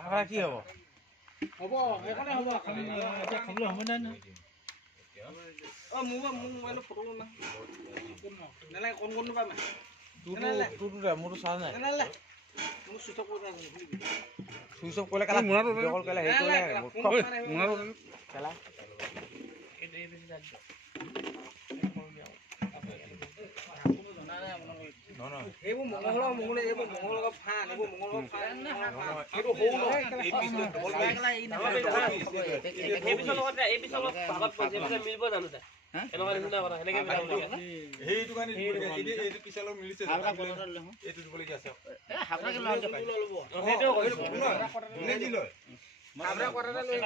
খানা কি হ'ব? হ'ব সেইকাৰণে হ'ব এতিয়া খাবলৈ হ'ব নাই নহয় মোৰ মোবাইলত ফটো লম নালাগে কোন কোন পাম মোৰতো চোৱা নাই মোৰ চুইচ অফ কৰি চুইচ অফ কৰিলে কেলা ভিডিঅ' কল কৰিলে হেৰি কৰিলে কেলা এইবোৰ মঙহলৰ মঙলে এইবোৰ মঙহলৰ ফান এইবোৰ মঙহলৰ ফান সেইটো সৰু নহয় এই পিছটো ডবল এই পিছৰ লগত এই পিছৰ লগত ভাগত পইছে মিলিব জানো তা এনেকুৱা নিচিনা কথা এনেকে মিলাব লাগে সেইটো কাৰণে এইটো পিছলৰ মিলিছে এইটো দিব লাগি আছে এ হাবৰাকে লওঁ সেইটো কৈছো কোনে দি লয় হাবৰা কৰাটা লৈ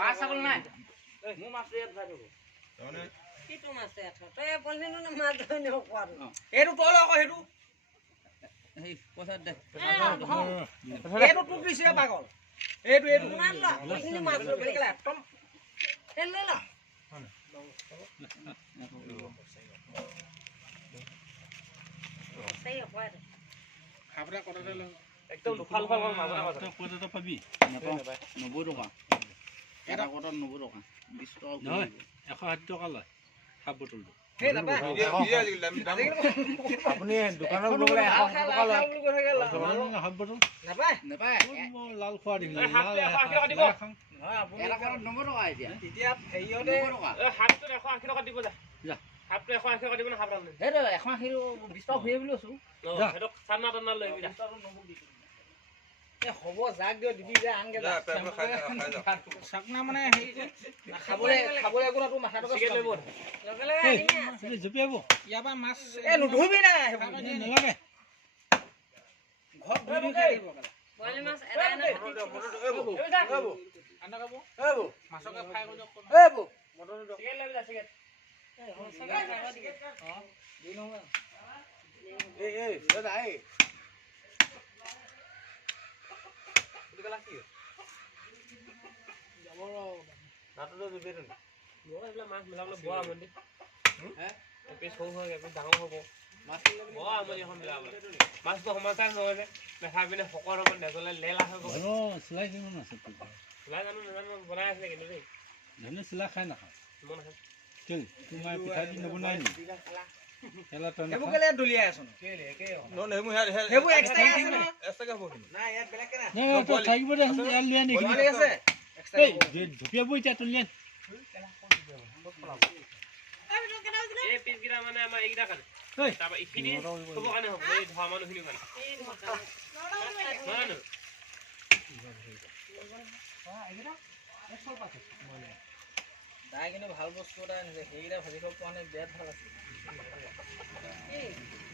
মাছ চাবল নাই মোৰ মাছ ইয়াত ভাই থব মানে কিটো মাছ ইয়াত তই পলিনো না মাছ ধৰি ন কোৱাৰো এইটো তল আকৌ সেইটো এই পইচা দে এইটো টুক দিছে পাগল এইটো মাছ ল ইনি মাছ লৈ গেলা একদম তেল লৈ ল সেই হয় খাবৰা কৰাটা লৈ একদম লুফাল ফাল মাছটা মাছ পইচাটা পাবি 90 টকা এটা কটন 90 টকা 20 টকা নহয় 160 টকা লয় হাফ বটলটো হে দাদা আপুনি দোকানত গ'লে 100 টকা লয় হাফ বটল নাপায় লাল খোৱা দিলে হাফ 180 টকা দিব নহয় আপুনি এটা কটন 90 টকা এতিয়া হেৰিয়তে হাফটো 180 টকা দিব যা হাফটো 180 টকা দিব না হাফ ৰান হেটো 180 20 টকা ভুয়ে বুলি আছো হেটো চানা টানা লৈ যা হ'ব জাক দিও দিবি যে আনগে যা চাকনা মানে হেই খাবলে একো তো মাথাটো চিকেট লইব লগে লগে আনিমে জপিয়াব ইয়াবা মাছ এ নুধুবি না নালাগে ঘৰ ধুই খাইব বইল মাছ এটা না আন্ডা খাব এবো মাছকে ফ্রাই কৰি দিও এবো মটৰ দিও চিকেট লৈ যা চিকেট দুই নহয় এই দাদা এই গলা কি যাবৰ নাটটো দিবে নে লোৱা মাছ মিলাবলৈ বৰ আমনি হে এপিস সৰু হয় এপিস ডাঙৰ হ'ব মাছ বৰ আমনি এখন মিলাবলৈ মাছটো সমাচাৰ নহয় যে দেখা পিনে হকৰ হ'ব নেজলে লেলা হৈ গ'ল অ স্লাইড কিমান আছে স্লাইড জানো বনাই আছে কিন্তু দেই ধনে স্লাইড খাই না মন আছে কেল তোমাৰ পিঠা দি নবনাই নি হেলা তনে হেবু কেলে দলিয়া আছে কেলে একে ন হেবু হেবু এক্সট্ৰা আছে না এক্সট্ৰা হ'ব না ইয়াত বেলেগ কেনা না তো থাকিব দে ইয়াত লিয়া নি কি আছে এক্সট্ৰা এই ধুপিয়াবো ইটা তুলিয়ান এই পিস গিৰা মানে আমাৰ এইগিৰা কানে তাবা ইখিনি হ'ব কানে হ'ব এই ধোৱা মানুহখিনি কানে মানে এইগিরা একল পাছে মানে দাই কিনে ভাল বস্তু এটা আনিছে সেইগিরা ভাজি খাব পোৱা নাই বেয়া ভাল আছে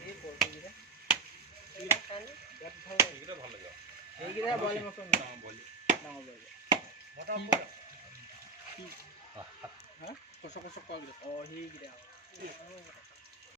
এই পৰগিৰা এইগিৰা খানে বেয়া ভাল লাগে এইগিৰা ভাল লাগে এইগিৰা বলি মাছ না বলি ডাঙৰ বলি মোটা পুৰা হা কষ্ট কষ্ট কল অ সেইগিৰা